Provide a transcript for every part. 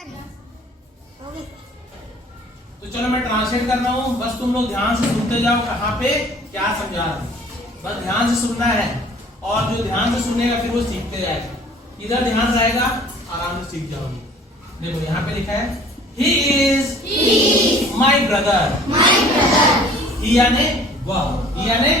तो चलो मैं ट्रांसलेट कर रहा हूँ, बस तुम लोग ध्यान से सुनते जाओ कहाँ पे क्या समझा रहा हूँ। बस ध्यान से सुनना है और जो ध्यान से सुनेगा फिर वो सीखते जाएगा। इधर ध्यान रहेगा आराम से सीख जाओगे। देखो यहाँ पे लिखा है He is my brother। He यानी वह, he यानी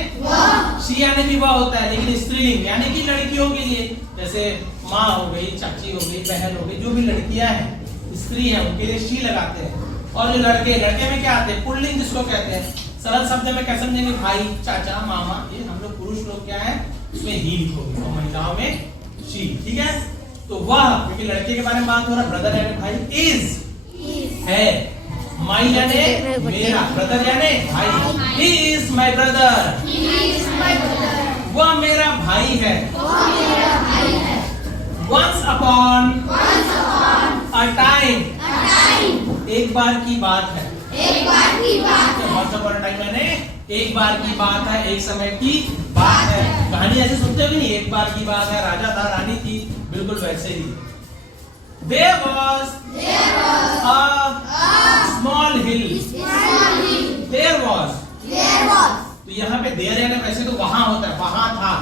she यानी भी वह होता है, लेकिन स्त्रीलिंग यानी कि लड़कियों के लिए, जैसे माँ हो गई, चाची हो गई, बहन हो गई, जो भी लड़कियां हैं, स्त्री है, उनके लिए she लगाते हैं। और जो लड़के में क्या आते हैं, पुल्लिंग जिसको कहते हैं। सरल शब्द में क्या समझेंगे, भाई, चाचा, मामा, ये हम लोग पुरुष लोग क्या है उसमें ही लिखोगे और महिलाओं में she। ठीक है, तो वह क्योंकि लड़के के बारे में बात हो रहा है, ब्रदर यानी भाई, इज है, माई यानी मेरा, ब्रदर यानी भाई, he is my brother। वह मेरा भाई है। Once upon a time, एक बार की बात है। Once upon a time यानी एक बार की बात है, एक समय की बात है। कहानी ऐसे सुनते हो कि नहीं, एक बार की बात है, राजा था, रानी थी, बिल्कुल वैसे ही। There was a small hill। There was, तो यहाँ पे देयर यानी वैसे तो वहां होता है, वहां था,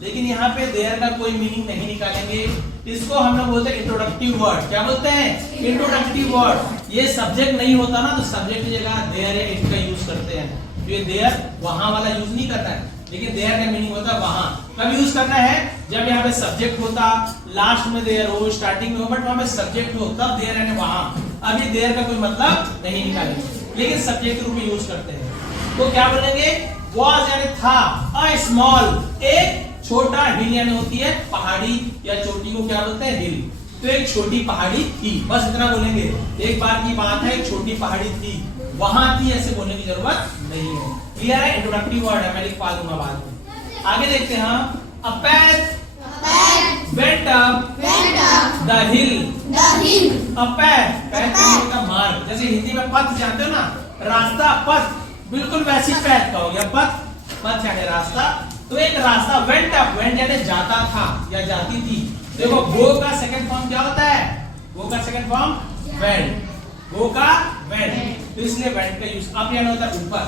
लेकिन यहाँ पे देयर का कोई मीनिंग नहीं निकालेंगे। इसको हम लोग बोलते हैं इंट्रोडक्टिव वर्ड। क्या बोलते हैं, इंट्रोडक्टिव वर्ड। ये सब्जेक्ट नहीं होता ना, तो सब्जेक्ट की जगह देयर या इट का यूज करते हैं। तो ये देयर वहां वाला यूज नहीं करना है, लेकिन देयर का मीनिंग होता है वहां। कब यूज करना है, जब यहाँ पे सब्जेक्ट होता, लास्ट में देयर हो, स्टार्टिंग में हो, बट वहां पे सब्जेक्ट हो, तब देयर यानी वहां। अभी देयर का कोई मतलब नहीं निकालेंगे, लेकिन सब्जेक्ट के रूप में यूज करते हैं। तो क्या बोलेंगे, was यानी था, अ स्मॉल एक छोटा, हिल यानी होती है पहाड़ी या चोटी को क्या बोलते हैं, हिल। तो एक छोटी पहाड़ी थी, बस इतना बोलेंगे। एक बार की बात है, एक छोटी पहाड़ी थी, वहां थी, ऐसे बोलने की जरूरत नहीं है। क्लियर है, इंट्रोडक्टिव वर्ड है, मैं लिखवा दूंगा बाद में। आगे देखते हैं हम, a path went up the hill। a path कहने का मार्ग, जैसे हिंदी में पथ जानते हो ना, रास्ता, पथ, बिल्कुल वैसी path का हो गया पथ। पथ यानी रास्ता, तो एक रास्ता went up, went यानी जाता था या जाती थी। देखो go का सेकंड फॉर्म क्या होता है, go का सेकंड फॉर्म went, go का went, तो इसलिए went का यूज। up यानी होता है ऊपर,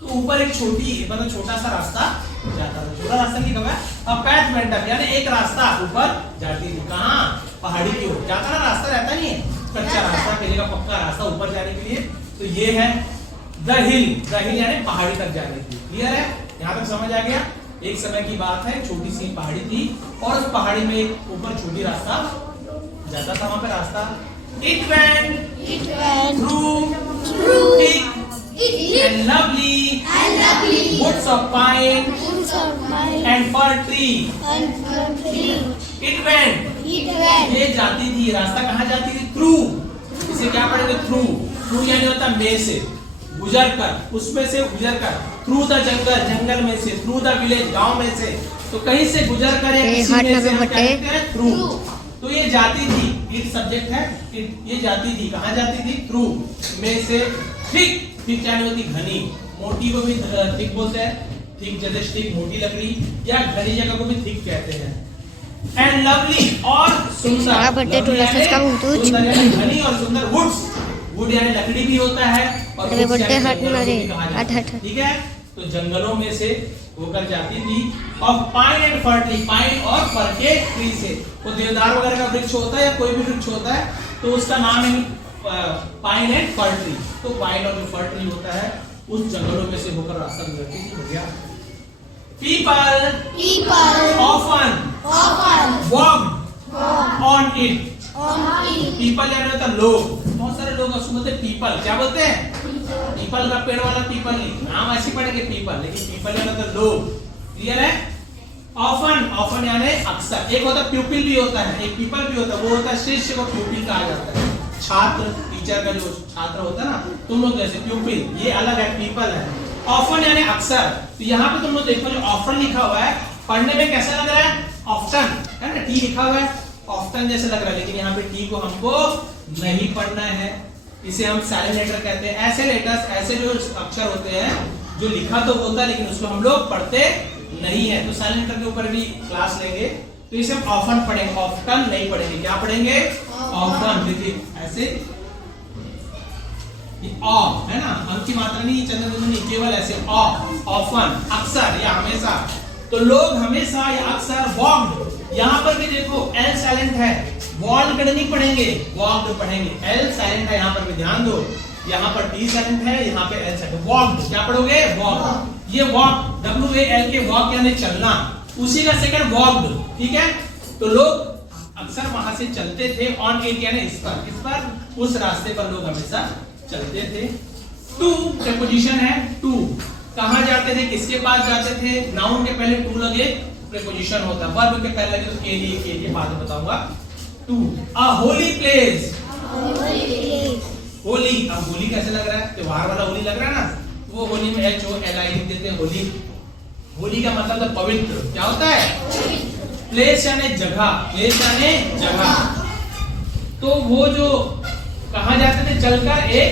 तो ऊपर एक छोटी मतलब छोटा सा रास्ता जाता था। छोटा रास्ता नहीं कहा, a path went up यानी एक रास्ता ऊपर जाती थी। कहाँ, पहाड़ी की ओर जाता ना, रास्ता रहता नहीं है, कच्चा रास्ता, पहले का पक्का रास्ता ऊपर जाने के लिए। तो ये है द हिल यानी पहाड़ी तक जाने के लिए। क्लियर है, यहाँ तक समझ आ गया। एक समय की बात है, छोटी सी पहाड़ी थी और उस पहाड़ी में एक ऊपर छोटी रास्ता जाता था, वहां पे रास्ता। It went through thick and lovely woods of pine and fir tree। It went, ये जाती थी, रास्ता कहाँ जाती थी, थ्रू। इसे क्या पढ़ेंगे, थ्रू यानी होता है में से, गुजर कर, उसमें से गुजर कर। थ्रू द जंगल, जंगल में से। थ्रू द विलेज, गांव में से। तो कहीं से गुजर कर या किसी में से हम क्या कहते हैं, थ्रू। तो ये जाती थी, इट सब्जेक्ट है, ये जाती थी, कहाँ जाती थी, थ्रू में से। थिक यानी होती घनी, मोटी को भी थिक बोलते हैं, थिक जैसे स्टिक, मोटी लकड़ी, या घनी जगह को भी थिक कहते हैं। एंड लवली और सुंदर, घनी और सुंदर। वुड्स, वुड यानी लकड़ी भी होता है, और ठीक है। तो जंगलों में से होकर जाती थी। और pine and for tree, pine और फर के ट्री से। वो देवदार वगैरह का वृक्ष होता है या कोई भी वृक्ष होता है, तो उसका नाम है पाइन एंड फर ट्री। तो पाइन और जो फर ट्री होता है, उस जंगलों में से होकर रास्ता गुजरती थी। बढ़िया। People often walk on it। People यानी होता है लोग, बहुत सारे लोग उसको बोलते हैं पीपल। क्या बोलते हैं, पीपल का पेड़ वाला पीपल नहीं, नाम ऐसे पढ़ेंगे पीपल, लेकिन पीपल यानी होता है लोग। क्लियर है। ऑफन यानी अक्सर। एक होता है प्यूपिल भी होता है, एक पीपल भी होता है, वो होता है शिष्य को प्यूपिल कहा जाता है। छात्र, टीचर का जो छात्र होता है ना, तुम लोग जैसे प्यूपिल, ये अलग है, पीपल है। ऑफन यानी अक्सर। तो यहाँ पे तुम लोग देखो जो ऑफन लिखा हुआ है, पढ़ने में कैसा लग रहा है, ऑप्शन है ना, टी लिखा हुआ है, ऑफ्टन जैसे लग रहा है, लेकिन यहाँ पे टी को हमको नहीं पढ़ना है, इसे हम साइलेंट लेटर कहते हैं। ऐसे लेटर्स, ऐसे जो अक्षर होते हैं जो लिखा तो होता है लेकिन उसको हम लोग पढ़ते नहीं है, तो साइलेंट लेटर के ऊपर भी क्लास लेंगे। तो इसे हम ऑफन पढ़ेंगे, ऑफ्टन नहीं पढ़ेंगे। क्या पढ़ेंगे, ऑफ्टन। देखिए ऐसे ऑ है ना, अंक की मात्रा नहीं, चंद्र बिंदु नहीं, केवल ऐसे ऑ, ऑफन, अक्सर या हमेशा। तो लोग हमेशा या अक्सर, वॉक्ड, यहाँ पर भी देखो एल साइलेंट है, वॉल्ड नहीं पढ़ेंगे, वॉक्ड पढ़ेंगे, एल साइलेंट है यहाँ पर भी ध्यान दो, यहाँ पर टी साइलेंट है, यहाँ पे एल साइलेंट, वॉक्ड क्या पढ़ोगे, वॉक, ये वॉक WAL के वॉक यानी चलना, उसी का सेकंड वॉक्ड, ठीक है। तो लोग अक्सर वहां से चलते थे, ऑन इट यानी इस पर, उस रास्ते पर लोग हमेशा चलते थे। टू प्रीपोजिशन है, टू कहां जाते थे, किसके पास जाते थे, नाउन के पहले टू लगे प्रीपोजिशन होता है, वर्ब के पहले लगे तो के लिए बाद में बताऊंगा। To a holy place, holy, अब होली कैसे लग रहा है, त्योहार वाला होली लग रहा है ना, वो होली में HOLI लिख देते हैं, होली। होली का मतलब है पवित्र, क्या होता है, प्लेस यानी जगह, प्लेस यानी जगह। तो वो जो कहां जाते थे, चलकर एक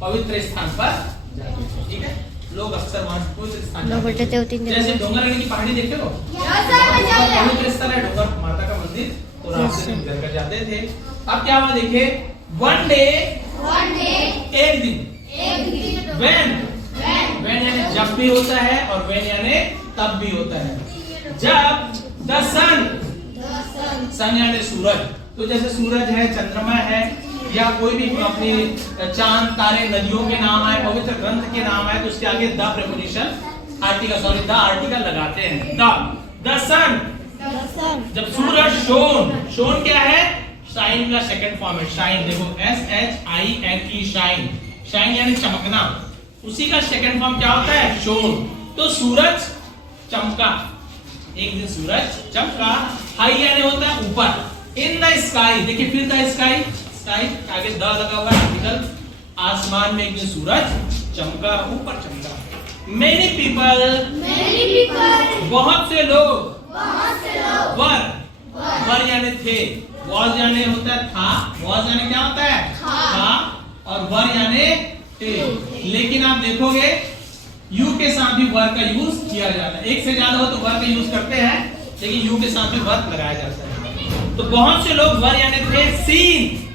पवित्र स्थान पर जाते थे, ठीक है। लोग अक्सर वहां पवित्र स्थान जाते थे, जैसे डोंगरगढ़ की पहाड़ी देखे हो, पवित्र स्थल है, डोंगर माता का मंदिर, तो रास्ते से गुजर कर जाते थे। अब क्या हुआ देखे, वन डे, एक दिन, when यानी जब भी होता है, और when यानी तब भी होता है। जब द सन यानी सूरज, तो जैसे सूरज है, चंद्रमा है, या कोई भी अपनी चांद तारे नदियों के नाम आए, पवित्र ग्रंथ के नाम आए, तो उसके आगे द प्रीपोजिशन द आर्टिकल लगाते हैं। द सन, जब सूरज शोन क्या है, शाइन का सेकंड फॉर्म है, शाइन, देखो SHINE, शाइन यानी चमकना, उसी का सेकंड फॉर्म क्या होता है, शोन। तो सूरज चमका, एक दिन सूरज चमका, हाई यानी होता है ऊपर, इन द स्काई, देखिए फिर द स्काई, आगे द लगा हुआ है, आर्टिकल, आसमान में एक दिन सूरज चमका, ऊपर चमका। मेनी पीपल, बहुत से लोग, वर यानी थे, वॉज यानी होता है था, वॉज यानी क्या होता है, था, और वर यानी थे। लेकिन आप देखोगे यू के साथ भी वर का यूज किया जाता है, एक से ज्यादा हो तो वर का यूज करते हैं, लेकिन यू के साथ भी वर लगाया जाता है। तो बहुत से लोग वर यानी थे, सीन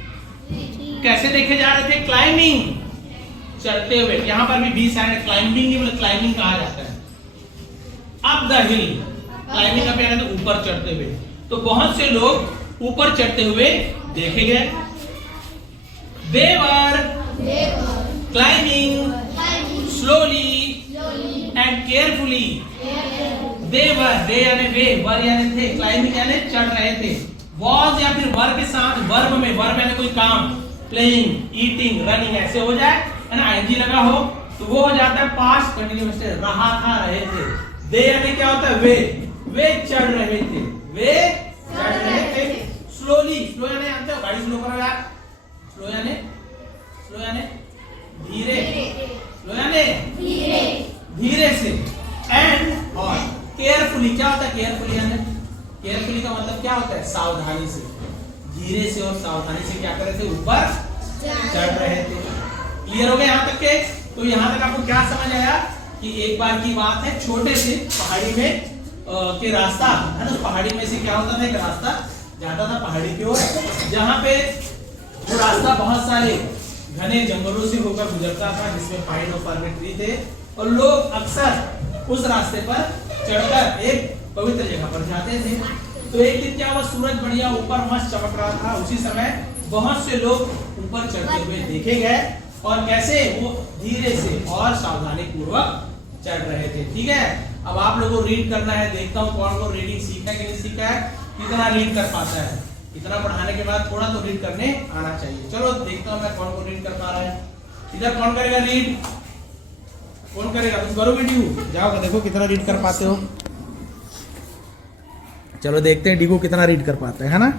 कैसे देखे जा रहे थे, क्लाइंबिंग, चढ़ते हुए, यहाँ पर भी बी साइड क्लाइंबिंग नहीं बोले, क्लाइंबिंग कहा जाता है। Up the hill, climbing up यानी तो ऊपर चढ़ते हुए, तो बहुत से लोग ऊपर चढ़ते हुए देखे गए। They were climbing slowly and carefully, they यानी वे, वर यानी थे, क्लाइंबिंग यानी चढ़ रहे थे। वॉज या फिर वर के साथ वर्ब में, वर्ब यानी कोई काम, प्लेइंग, ईटिंग, रनिंग ऐसे हो जाए, है ना, ING लगा हो तो वो हो जाता है पास्ट कंटिन्यूअस से, रहा था, रहे थे। दे यानी क्या होता है, वे चढ़ रहे थे, वे चढ़ रहे थे। स्लोली, स्लो यानी जानते हो, गाड़ी स्लो करो यार, स्लो यानी धीरे, स्लो यानी धीरे से। एंड और केयरफुली, क्या होता है केयरफुली यानी, केयरफुली का मतलब क्या होता है, सावधानी से, धीरे से और सावधानी से क्या कर रहे थे, ऊपर चढ़ रहे थे। क्लियर हो गया यहाँ तक के? तो यहाँ तक आपको क्या समझ आया कि एक बार की बात है, छोटे से पहाड़ी में के रास्ता है ना, पहाड़ी में से क्या होता था, एक रास्ता जाता था पहाड़ी की ओर, जहाँ पे वो रास्ता बहुत सारे घने जंगलों से होकर गुजरता था, जिसमें पाइन और फर्न ट्री थे, और लोग अक्सर उस रास्ते पर चढ़कर एक पवित्र जगह पर जाते थे। तो एक दिन क्या हुआ, सूरज बढ़िया ऊपर मस्त चमक रहा था, उसी समय बहुत से लोग ऊपर चढ़ते हुए देखे गए, और कैसे वो धीरे से और सावधानी पूर्वक चढ़ रहे थे। ठीक है, अब आप लोगों को रीड करना है, देखता हूँ कौन कौन रीडिंग सीखा है कि नहीं सीखा है, कितना रीड कर पाता है। इतना पढ़ाने के बाद थोड़ा तो रीड करने आना चाहिए। चलो देखता हूँ मैं कौन कौन रीड कर पा रहा है। इधर कौन करेगा रीड, कौन करेगा, तुम करोगे डिगू, जाओ देखो कितना रीड कर पाते हो। चलो देखते हैं डिगू कितना रीड कर पाता है ना।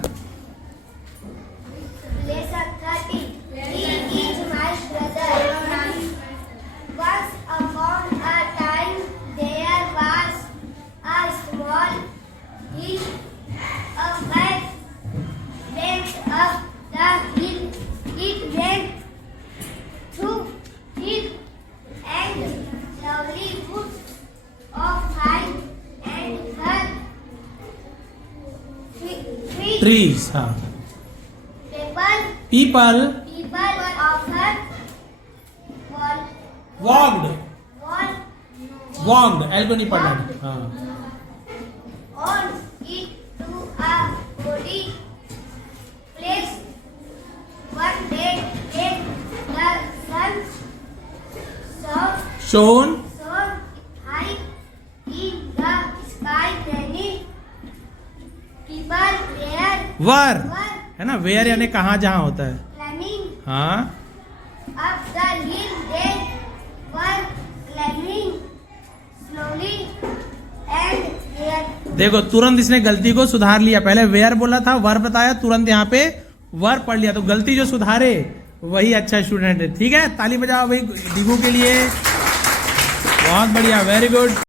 ट्रीज, हाँ, people often walked walk walked L को नहीं पढ़ना हाँ on it to a body place. One day when the sun shown shone high in the sky, many people were were है ना, वेयर यानी कहाँ जहाँ होता है climbing हाँ up the hill. They were climbing slowly and their देखो तुरंत इसने गलती को सुधार लिया, पहले वेयर बोला था वर बताया, तुरंत यहाँ पे वर पढ़ लिया, तो गलती जो सुधारे वही अच्छा स्टूडेंट है। ठीक है, ताली बजाओ भाई डिगू के लिए, बहुत बढ़िया, वेरी गुड।